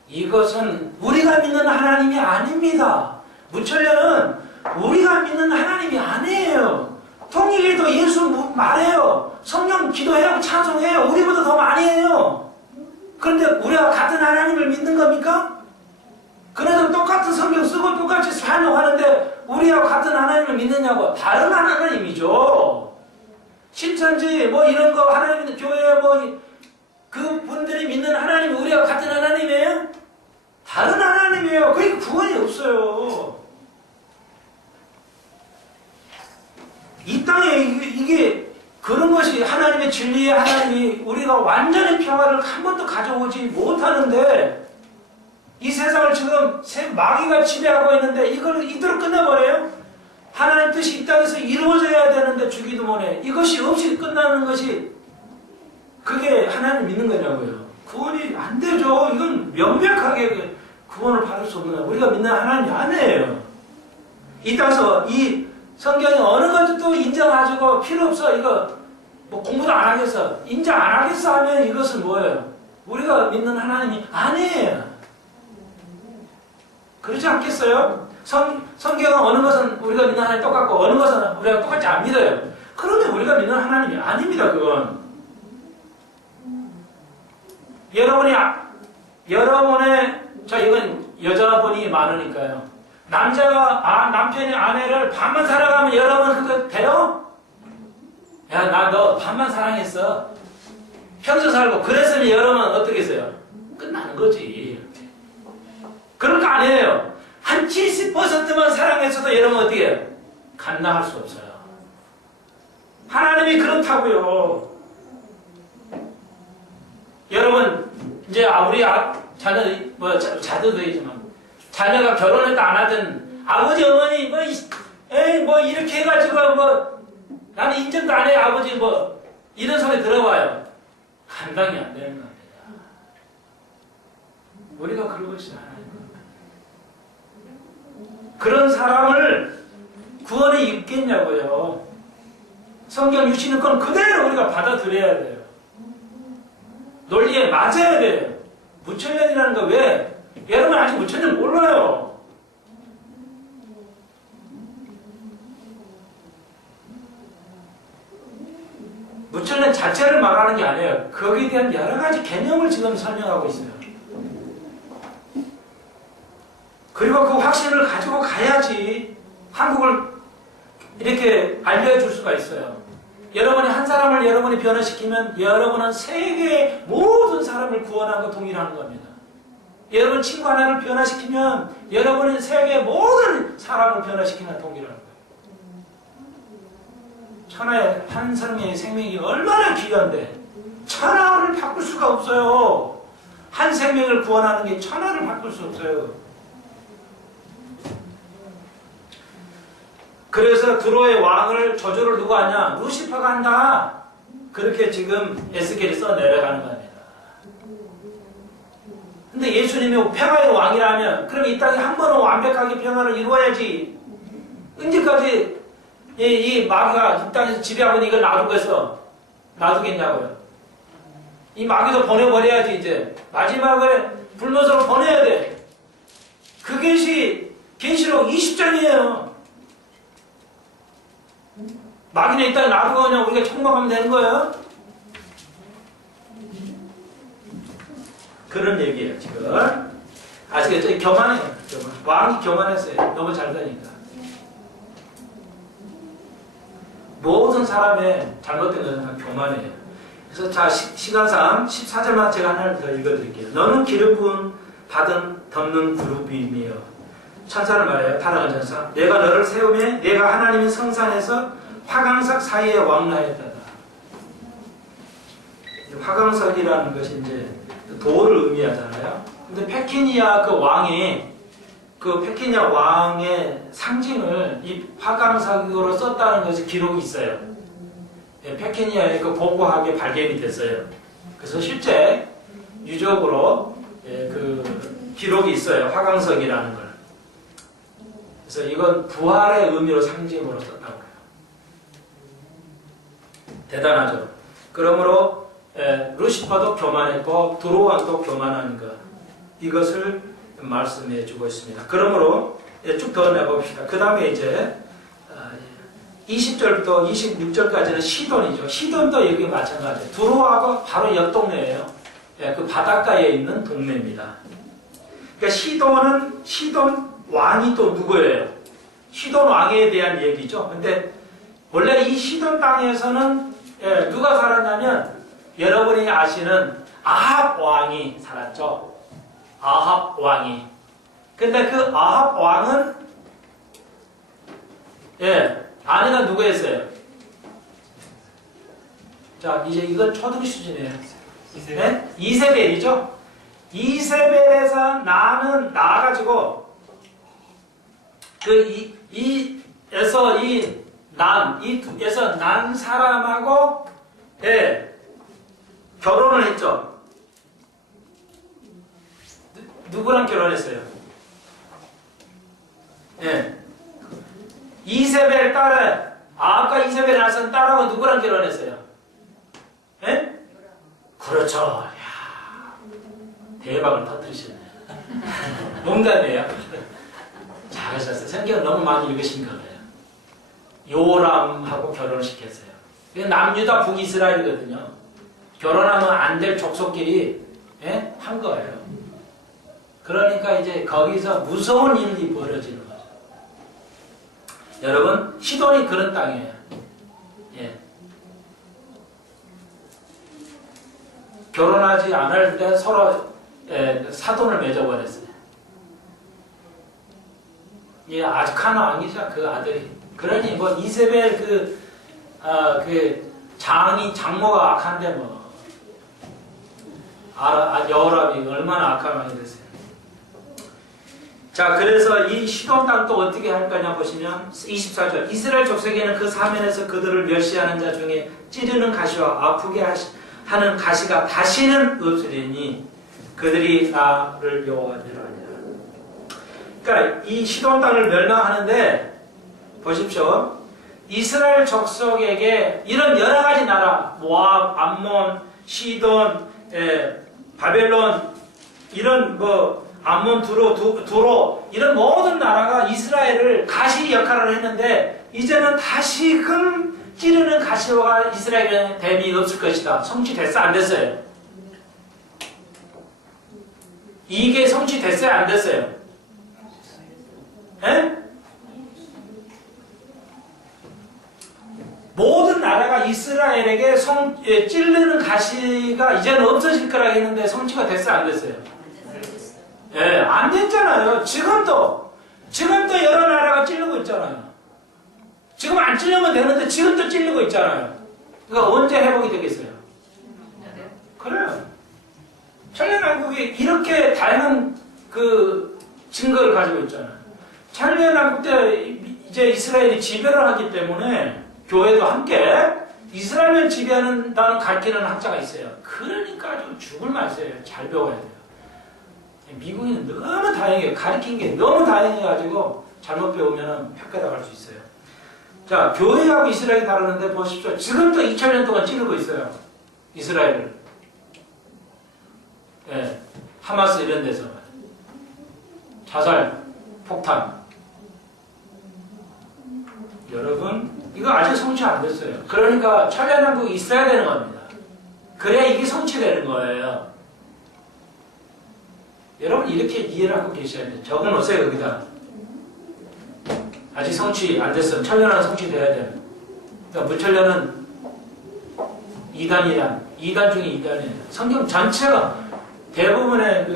이것은 우리가 믿는 하나님이 아닙니다. 무천년은 우리가 믿는 하나님이 아니에요. 통일에도 예수 말해요. 성령 기도해요. 찬송해요. 우리보다 더 많이 해요. 그런데 우리가 같은 하나님을 믿는 겁니까? 그래서 똑같은 성경 쓰고 똑같이 찬양하는데 우리하고 같은 하나님을 믿느냐고. 다른 하나님이죠. 신천지 뭐 이런 거 하나님 교회 뭐 그 분들이 믿는 하나님이 우리하고 같은 하나님이에요? 다른 하나님이에요. 그러니까 구원이 없어요. 이 땅에 이게 그런 것이 하나님의 진리의 하나님이 우리가 완전히 평화를 한 번도 가져오지 못하는데 이 세상을 지금 마귀가 지배하고 있는데 이걸 이대로 끝내버려요? 하나님 뜻이 이 땅에서 이루어져야 했는데 주기도 못해. 이것이 없이 끝나는 것이 그게 하나님 믿는 거냐고요. 구원이 안 되죠. 이건 명백하게 구원을 받을 수 없는 거예요. 우리가 믿는 하나님이 아니에요. 이 따라서 이 성경이 어느 것도 인정하고 필요 없어. 이거 뭐 공부도 안 하겠어. 인정 안 하겠어 하면 이것은 뭐예요? 우리가 믿는 하나님이 아니에요. 그렇지 않겠어요? 성경은 어느 것은 우리가 믿는 하나님 똑같고 어느 것은 우리가 똑같지 안 믿어요. 그러면 우리가 믿는 하나님이 아닙니다. 그건. 여러분의 이건 여자분이 많으니까요. 남편이 아내를 반만 사랑하면 여러분 그거 돼요? 야, 나 너 반만 사랑했어. 평생 살고 그랬으면 여러분 어떻게 했어요? 끝나는 거지. 그런 거 아니에요. 한 70%만 사랑했어도 여러분 어떻게 해요? 감당할 수 없어요. 하나님이 그렇다고요. 여러분 이제 우리 자녀 자녀도 있지만 자녀가 결혼했다 안 하든 아버지 어머니 뭐 이렇게 해가지고 뭐 나는 인정도 안 해 아버지 뭐 이런 소리 들어봐요. 감당이 안 되는 겁니다. 우리가 그러고 있지 않아요. 그런 사람을 구원에 있겠냐고요. 성경 주시는 건 그대로 우리가 받아들여야 돼요. 논리에 맞아야 돼요. 무천년이라는 거 왜? 여러분 아직 무천년 몰라요. 무천년 자체를 말하는 게 아니에요. 거기에 대한 여러 가지 개념을 지금 설명하고 있어요. 그리고 그 확신을 가지고 가야지 한국을 이렇게 알려줄 수가 있어요. 여러분이 한 사람을 여러분이 변화시키면 여러분은 세계의 모든 사람을 구원하고 동일하는 겁니다. 여러분 친구 하나를 변화시키면 여러분은 세계의 모든 사람을 변화시키는 동일하는 거예요. 천하의 한 사람의 생명이 얼마나 귀한데 천하를 바꿀 수가 없어요. 한 생명을 구원하는 게 천하를 바꿀 수 없어요. 그래서 드로의 왕을 저주를 누가 하냐? 루시퍼가 한다. 그렇게 지금 에스겔이 써내려가는 겁니다. 근데 예수님이 평화의 왕이라면 그럼 이 땅에 한 번은 완벽하게 평화를 이루어야지. 언제까지 이 마귀가 이 땅에서 지배하고 이걸 놔두겠냐고요. 이 마귀도 보내버려야지 이제. 마지막에 불못으로 보내야 돼. 그것이 계시록 20장이에요. 마귀는 이 땅에 놔두고 그냥 우리가 청망하면 되는 거예요? 그런 얘기예요, 지금. 아시겠죠? 교만해요. 왕이 교만했어요. 너무 잘 되니까. 모든 사람의 잘못된 것은 교만해요. 그래서 자, 시간상 14절만 제가 하나를 더 읽어드릴게요. 너는 기름 부음 받은 덮는 그룹이며 천사를 말해요. 타락한 천사. 내가 너를 세우며 내가 하나님의 성산에서 화강석 사이에 왕라했다다. 화강석이라는 것이 이제 돌을 의미하잖아요. 근데 페키니아 그 왕이 그 페키니아 왕의 상징을 이 화강석으로 썼다는 것이 기록이 있어요. 페키니아에 그 고고하게 발견이 됐어요. 그래서 실제 유적으로 그 기록이 있어요. 화강석이라는 걸. 그래서 이건 부활의 의미로 상징으로 썼다고 해요. 대단하죠. 그러므로 루시퍼도 교만했고 드로왕도 교만한 것. 이것을 말씀해 주고 있습니다. 그러므로 쭉 더 내봅시다. 그 다음에 이제 20절부터 26절까지는 시돈이죠. 시돈도 여기 마찬가지예요. 드로아하고 바로 옆 동네예요. 그 바닷가에 있는 동네입니다. 그러니까 시돈 왕이 또 누구예요? 시돈 왕에 대한 얘기죠. 근데 원래 이 시돈 땅에서는 누가 살았냐면 여러분이 아시는 아합 왕이 살았죠. 아합 왕이. 근데 그 아합 왕은 아내가 누구였어요? 자, 이제 이건 초등 수준이에요. 이세벨이죠? 이세벨에서 나가지고, 이 그래서 난 사람하고 예, 결혼을 했죠. 누구랑 결혼했어요? 예. 이세벨 딸을 아까 이세벨 낳은 딸하고 누구랑 결혼했어요? 예? 그렇죠. 이야, 대박을 터뜨리시네. 농담이에요. 잘하셨어요. 성경 너무 많이 읽으신 거예요. 요람하고 결혼을 시켰어요. 남유다 북이스라엘이거든요. 결혼하면 안 될 족속끼리 예? 한 거예요. 그러니까 이제 거기서 무서운 일이 벌어지는 거죠. 여러분, 시돈이 그런 땅이에요. 예. 결혼하지 않을 때 서로 사돈을 맺어버렸어요. 예, 아즈카나 왕이죠, 그 아들이. 그러니 뭐 이세벨 그 장모가 악한데 뭐 여호람이 얼마나 악한 왕이 됐어요. 자, 그래서 이 시돈 땅 또 어떻게 할 거냐 보시면 24절 이스라엘 족속에는 그 사면에서 그들을 멸시하는 자 중에 찌르는 가시와 아프게 하는 가시가 다시는 없으리니 그들이 나를 여호와를 아니라. 그러니까 이 시돈 땅을 멸망하는데 보십시오. 이스라엘 족속에게 이런 여러 가지 나라, 모압, 암몬, 시돈, 바벨론, 이런 암몬, 두로 이런 모든 나라가 이스라엘을 가시 역할을 했는데 이제는 다시금 찌르는 가시와 이스라엘에 댐이 없을 것이다. 성취됐어, 안 됐어요? 이게 성취됐어요, 안 됐어요? 에? 모든 나라가 이스라엘에게 찌르는 가시가 이제는 없어질 거라 했는데 성취가 됐어요, 안 됐어요? 예, 안 됐잖아요. 지금도 여러 나라가 찌르고 있잖아요. 지금 안 찌르면 되는데 지금도 찌르고 있잖아요. 그러니까 언제 회복이 되겠어요? 그래요. 천년왕국이 이렇게 다양한 증거를 가지고 있잖아요. 천년왕국 때 이제 이스라엘이 지배를 하기 때문에 교회도 함께 이스라엘을 지배한다는 가르치는 학자가 있어요. 그러니까 좀 죽을 맛이에요. 잘 배워야 돼요. 미국인은 너무 다양해요. 가르친 게 너무 다양해가지고 잘못 배우면 폐가다 갈 수 있어요. 자, 교회하고 이스라엘이 다르는데 보십시오. 지금도 2000년 동안 찌르고 있어요. 이스라엘을. 예, 하마스 이런 데서. 자살, 폭탄. 여러분, 이거 아직 성취 안 됐어요. 그러니까 천년왕국이 있어야 되는 겁니다. 그래야 이게 성취되는 거예요. 여러분 이렇게 이해를 하고 계셔야 돼요. 적어놓으세요 여기다. 아직 성취 안 됐어. 천년은 성취돼야 돼요. 그러니까 무천년은 2단이란 2단 중에 2단이에요. 성경 전체가 대부분의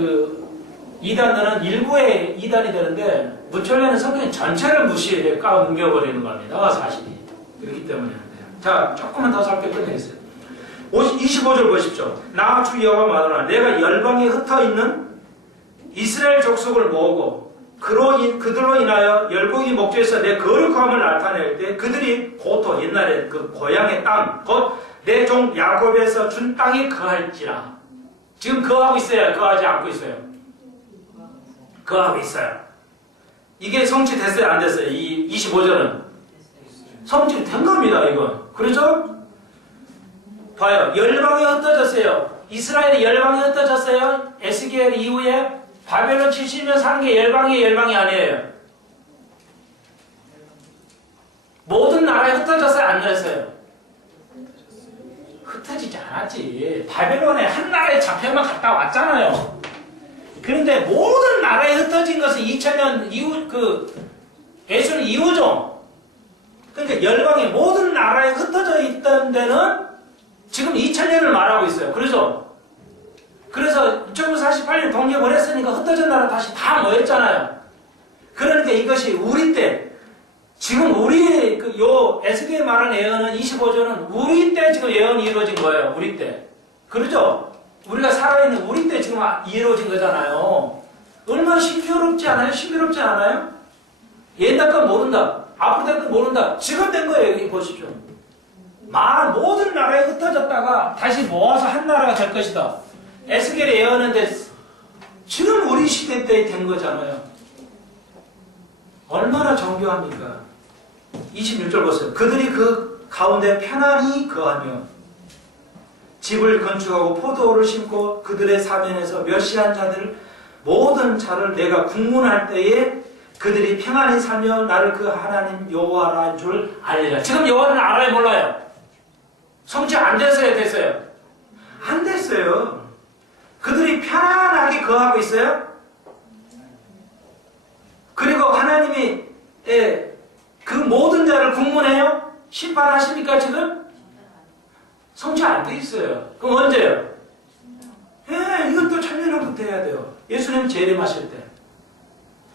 이단들은 일부의 이단이 되는데 무천년은 성경 전체를 무시해 까뭉겨버리는 겁니다. 사실이. 그렇기 때문에 돼요. 자, 조금만 더 살펴 끝내겠어요. 25절 보십시오. 나 주 여호와 말하노라 내가 열방에 흩어있는 이스라엘 족속을 모으고 그들로 인하여 열국이 목조에서 내 거룩함을 나타낼 때 그들이 고토 옛날에 그 고향의 땅 곧 내 종 야곱에서 준 땅에 거할지라. 지금 거하고 있어요? 거하지 않고 있어요? 거하고 있어요. 이게 성취됐어요? 안 됐어요? 이 25절은 성취된 겁니다. 이건. 그렇죠? 봐요. 열방이 흩어졌어요. 이스라엘이 열방이 흩어졌어요. 에스겔 이후에 바벨론 70년 사는 게 열방이 아니에요. 모든 나라에 흩어졌어요? 안 그랬어요? 흩어지지 않았지. 바벨론에 한 나라에 잡혀만 갔다 왔잖아요. 그런데 모든 나라에 흩어진 것은 2000년 이후, 예수님 이후죠. 그러니까 열방이 모든 나라에 흩어져 있던 데는 지금 2000년을 말하고 있어요. 그래서 1948년 독립을 했으니까 흩어진 나라 다시 다 모였잖아요. 그러니까 이것이 우리 때, 지금 우리 에스겔 말하는 예언은 25절은 우리 때 지금 예언이 이루어진 거예요. 우리 때. 그러죠? 우리가 살아있는 우리 때 지금 이루어진 거잖아요. 얼마나 신비롭지 않아요? 신비롭지 않아요? 옛날 건 모른다. 앞으로 될 건 모른다. 지금 된 거예요. 여기 보십시오. 모든 나라에 흩어졌다가 다시 모아서 한 나라가 될 것이다. 에스겔이 예언했는데 지금 우리 시대 때 된 거잖아요. 얼마나 정교합니까? 26절 보세요. 그들이 그 가운데 편안히 거하며 집을 건축하고 포도를 심고 그들의 사면에서 멸시한 자들 모든 자를 내가 국문할 때에 그들이 평안히 살며 나를 그 하나님 여호와라는 줄 알리라. 지금 여호와는 알아요, 몰라요? 성취 안 됐어요, 됐어요? 안 됐어요. 그들이 편안하게 거하고 있어요. 그리고 하나님이 그 모든 자를 국문해요? 심판하십니까 지금? 성취 안 돼 있어요. 그럼 언제요? 이건 또 천년왕국부터 해야 돼요. 예수님 재림하실 때.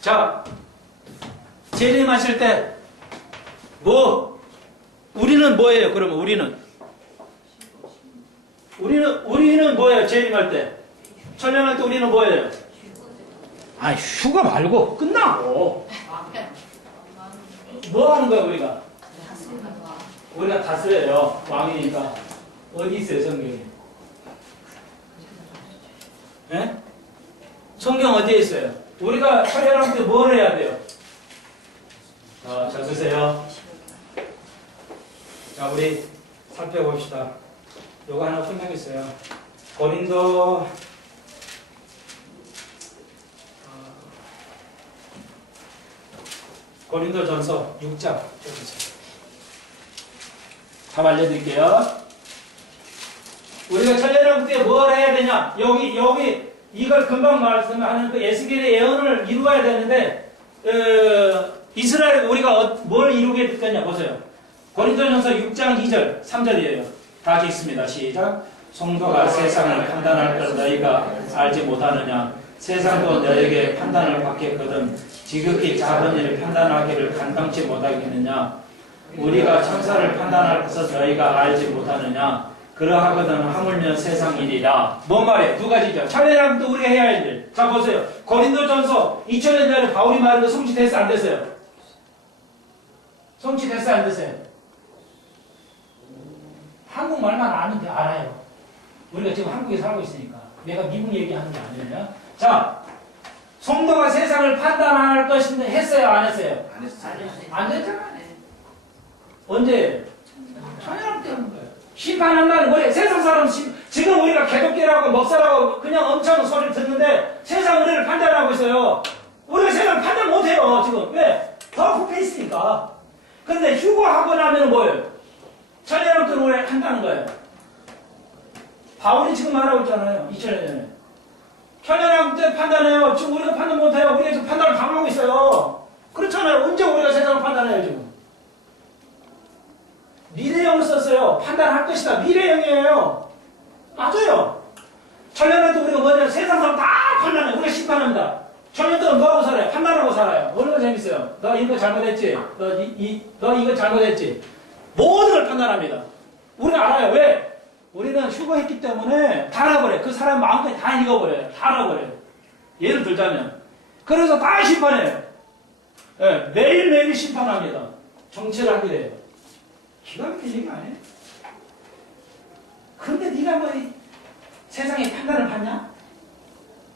자, 재림하실 때 우리는 뭐예요? 그러면 우리는 뭐예요? 재림할 때. 천년왕국 때 우리는 뭐예요? 휴가 말고 끝나고 뭐 하는 거야 우리가? 우리가 다스려요. 왕이니까. 어디 있어요 성경에? 네? 성경 어디에 있어요? 우리가 천년왕국 때 뭘 해야 돼요? 잘 쓰세요. 자, 우리 살펴봅시다. 요거 하나 설명했어요. 고린도전서 6장 펴주세요. 답 알려드릴게요. 우리가 천년왕국 때 뭘 해야 되냐? 여기 이걸 금방 말씀하는 그 에스겔의 예언을 이루어야 되는데 이스라엘 우리가 뭘 이루게 됐겠냐 보세요. 고린도전서 6장 2절 3절이에요. 다 같이 읽습니다. 시작. 성도가 세상을 판단할 걸 너희가 알지 못하느냐? 세상도 너에게 판단을 받겠거든 지극히 작은 일을 판단하기를 감당치 못하겠느냐? 우리가 천사를 판단할 것을 너희가 알지 못하느냐? 그러하거든 하물며 세상 일이라. 뭔 말이에요? 두 가지죠. 천년왕국도 우리가 해야 할 일. 자 보세요. 고린도전서 2000년 전에 바울이 말한 거 성취됐어 안 됐어요? 성취됐어 안 됐어요? 한국말만 아는데 알아요. 우리가 지금 한국에 살고 있으니까. 내가 미국 얘기하는 게 아니에요. 자, 성도가 세상을 판단할 것인데 했어요 안 했어요? 안 했어요. 안 됐잖아. 언제? 천년왕국 때 하는 거예요. 심판한다는 거예요. 세상 사람 지금 우리가 개독교라고 목사라고 그냥 엄청 소리를 듣는데 세상 우리를 판단하고 있어요. 우리가 세상을 판단 못해요 지금. 왜? 더 급해 있으니까. 근데 휴거하고 나면 뭐예요? 천년왕국 때는 우리가 한다는 거예요. 바울이 지금 말하고 있잖아요. 2000년 전에. 천년왕국 때 판단해요. 지금 우리가 판단 못해요. 우리가 지금 판단을 당하고 있어요. 그렇잖아요. 언제 우리가 세상을 판단해요 지금. 미래형을 썼어요. 판단할 것이다. 미래형이에요. 맞아요. 천년왕국 때 우리가 뭐냐? 세상 사람 다 판단해요. 우리가 심판합니다. 천년 동안 뭐하고 살아요? 판단하고 살아요. 어느 거 재밌어요? 너 이거 잘못했지? 너 이거 잘못했지? 모든 걸 판단합니다. 우리가 알아요. 왜? 우리는 휴거했기 때문에 다 알아버려요. 그 사람 마음까지 다 읽어버려요. 다 알아버려요. 예를 들자면. 그래서 다 심판해요. 네, 매일매일 심판합니다. 정치를 하게 돼요. 기가 막힌 얘기 아니에요? 그런데 네가 뭐 세상에 판단을 받냐?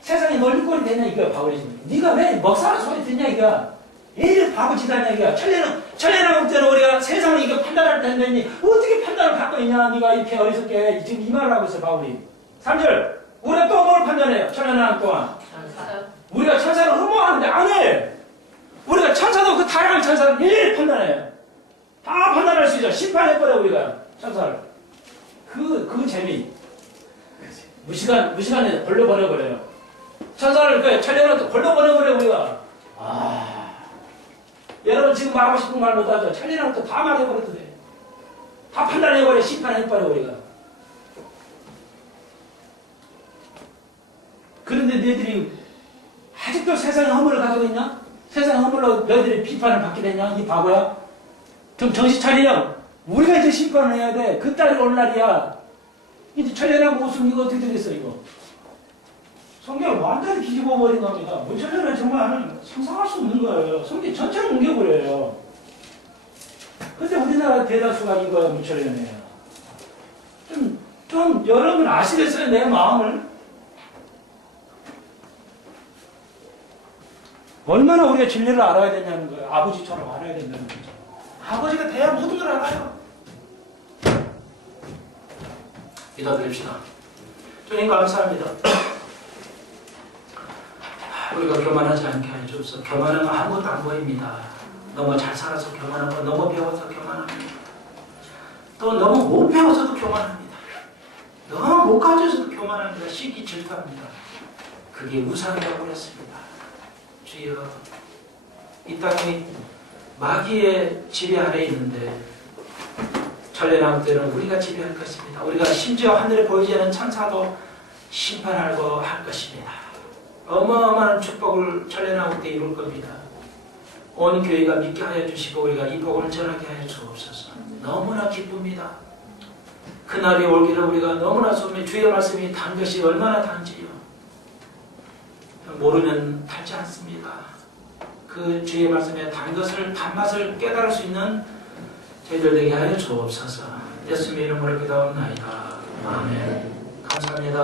세상에 멀리꼴이 되냐 이거야 바울이 지금. 네가 왜 먹사는 소리 듣냐 이거야. 왜 이렇게 바보짓하냐 이거야. 천년왕국 때는 우리가 세상을 이거 판단할 때 했더니 어떻게 판단을 갖고 있냐. 네가 이렇게 어리석게 지금 이 말을 하고 있어 바울이. 3절 우리가 또 뭘 판단해요? 천년왕국 동안 우리가 천사를 흠모하는데 안 해. 우리가 천사도 그 다양한 천사를 일일이 판단해요. 다 판단할 수 있어. 심판해버려 우리가 천사를. 그 재미. 무시간에 벌려버려버려요. 천사를 천년왕국 벌려버려버려 우리가. 여러분 지금 말하고 싶은 말 못하죠. 천년왕국 다 말해버려도 돼. 다 판단해버려. 심판해버려 우리가. 그런데 너희들이 아직도 세상에 허물을 가지고 있냐? 세상에 허물로 너희들이 비판을 받게 되냐? 이 바보야. 좀 정신 차리렴. 우리가 이제 심판을 해야 돼. 그 딸이 올 날이야. 이제 천년왕국 웃음 이거 어떻게 되겠어 이거. 성경을 완전히 뒤집어 버린 겁니다. 문천년은 정말 상상할 수 없는 거예요. 성경 전체를 옮겨버려요. 우리나라 대다수가 이거 무철연해요. 좀 여러분 아시겠어요? 내 마음을? 얼마나 우리가 진리를 알아야 되냐는 거예요. 아버지처럼 알아야 된다는 거죠. 아버지가 돼야 모든 걸 알아요. 믿어드립시다. 주님 감사합니다. 우리가 교만하지 않게 해주옵소서. 교만한 거 아무것도 안 보입니다. 너무 잘 살아서 교만하고 너무 배워서 교만합니다. 또 너무 못 배워서도 교만합니다. 너무 못 가져서도 교만합니다. 시기 질투합니다. 그게 우상이라고 그랬습니다. 주여, 이 땅이 마귀의 지배 아래 있는데 전례나무 때는 우리가 지배할 것입니다. 우리가 심지어 하늘에 보이지 않는 천사도 심판하고 할 것입니다. 어마어마한 축복을 전례나무 때 이룰 겁니다. 온 교회가 믿게 하여 주시고 우리가 이 복을 전하게 하여 주옵소서. 너무나 기쁩니다. 그날이 올기를 우리가 너무나 소망해. 주의 말씀이 단 것이 얼마나 단지요. 모르면 달지 않습니다. 그 주의 말씀에 단 것을, 단맛을 깨달을 수 있는 저희들 되게 하여 주옵소서. 예수님의 이름으로 기도하옵나이다. 아멘. 감사합니다.